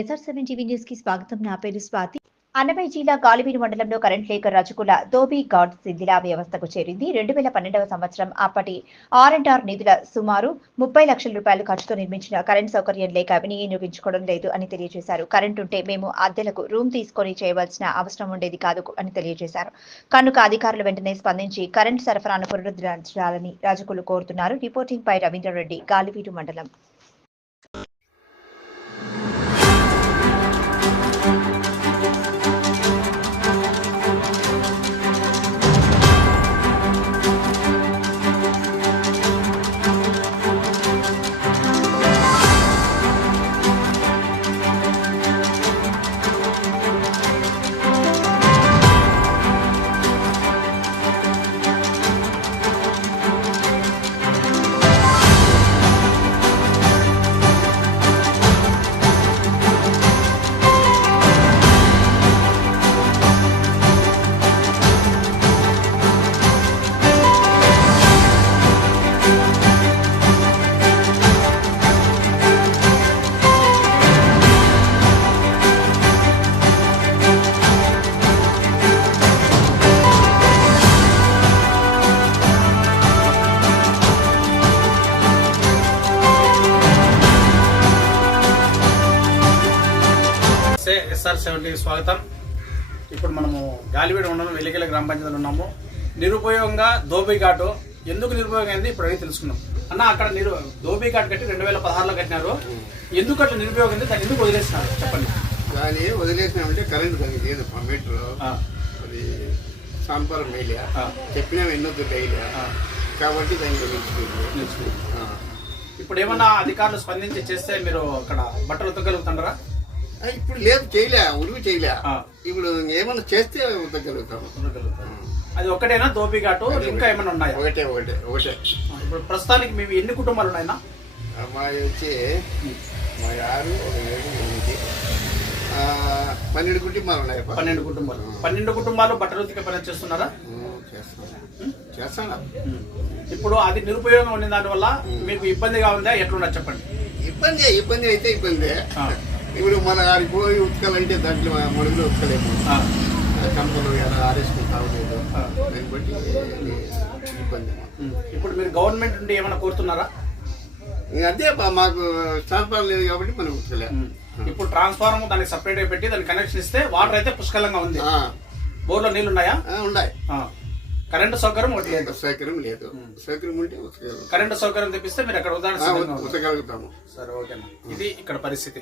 SR7 TV news కి స్వాగతం. నా పేరు స్వాతి. అన్నమయ్య జిల్లా గాలివీడు మండలంలో కరెంట్ లేక రజకుల ధోబీ ఘాట్ శిథిల వ్యవస్థకు చేరింది. 2012వ సంవత్సరం అప్పటి R&R నిధుల సుమారు 30 లక్షల రూపాయలు ఖర్చుతో నిర్మించిన కరెంట్ సౌకర్యం లేక వినియోగించుకోవడం లేదు అని తెలియజేశారు. కరెంట్ ఉంటే మేము అద్దెలకు రూమ్ తీసుకొని చేయవలసిన అవసరం ఉండేది కాదు అని తెలియజేశారు. కనుక అధికారులు వెంటనే స్పందించి కరెంట్ సరఫరాను పునరుద్ధరించాలని రజకులు కోరుతున్నారు. రిపోర్టింగ్ పై రవీంద్రరెడ్డి, గాలివీడు మండలం. SR7 స్వాగతం. ఇప్పుడు మనము గాలివీడు మండలం వెలిగెల గ్రామ పంచాయతీలో ఉన్నాము. నిరుపయోగంగా ధోబీ ఘాటు ఎందుకు నిరుపయోగం అయింది ఇప్పుడు అడిగి తెలుసుకున్నాం. అన్న, అక్కడ ధోబీ ఘాట్ కట్టి 2016లో కట్టినారు. ఎందుకు అట్లా నిరుపయోగం ఉంది, దాన్ని ఎందుకు వదిలేస్తున్నారు చెప్పండి. దాన్ని వదిలేసినామంటే కరెంట్ దానికి లేదు. మీటర్ అది సాంపారం వేయలే, చెప్పినా ఎన్నొద్దు వేయలే కాబట్టి దాన్ని వదిలించుకుంది. ఇప్పుడు ఏమన్నా అధికారులు స్పందించి చేస్తే మీరు అక్కడ బట్టలు ఉతకగలుగుతున్నారా? ఇప్పుడు లేదు, చేయలే, ఉరుగు చేయలే. ఇప్పుడు ఏమన్నా చేస్తే ఉతకగలుగుతాము. అది ఒకటేనా ధోబీ ఘాటు, ఇంకా ఏమైనా ఉన్నాయా? ఒకటే. ఇప్పుడు ప్రస్తుతానికి మేము ఎన్ని కుటుంబాలు ఉన్నాయన్నా? మా వచ్చి మా 6, 7, 8, 12 కుటుంబాలు ఉన్నాయి. 12 కుటుంబాలు. 12 కుటుంబాలు బట్టలు ఉతికే పని చేస్తున్నారా? చేస్తాను. ఇప్పుడు అది నిరుపయోగం ఉన్న దానివల్ల మీకు ఇబ్బందిగా ఉందా, ఎట్లున్నా చెప్పండి. ఇబ్బంది అయితే ఇబ్బంది. ఇప్పుడు మన ఆడికి పోయి ఉతకాలంటే దాంట్లో మొదలు ఉతకలేము. కంపలు ఆరేసుకుంటా లేదు, దాన్ని బట్టి ఇబ్బంది. ఇప్పుడు మీరు గవర్నమెంట్ నుండి ఏమైనా కోరుతున్నారా? అదే మాకు ట్రాన్స్ఫార్మర్ లేదు కాబట్టి మనం ఉతకలేము. ఇప్పుడు ట్రాన్స్ఫార్మర్ దానికి సపరేట్ గా పెట్టి దానికి కనెక్షన్ ఇస్తే వాటర్ అయితే పుష్కలంగా ఉంది. బోర్లో నీళ్లు ఉన్నాయా? ఉన్నాయి. కరెంటు సౌకర్యం ఒకటి లేదు. సౌకర్యం ఉంటే కరెంటు సౌకర్యం తెప్పిస్తే మీరు అక్కడ ఉతకగలుగుతాము. సరే, ఓకేనా. ఇది ఇక్కడ పరిస్థితి.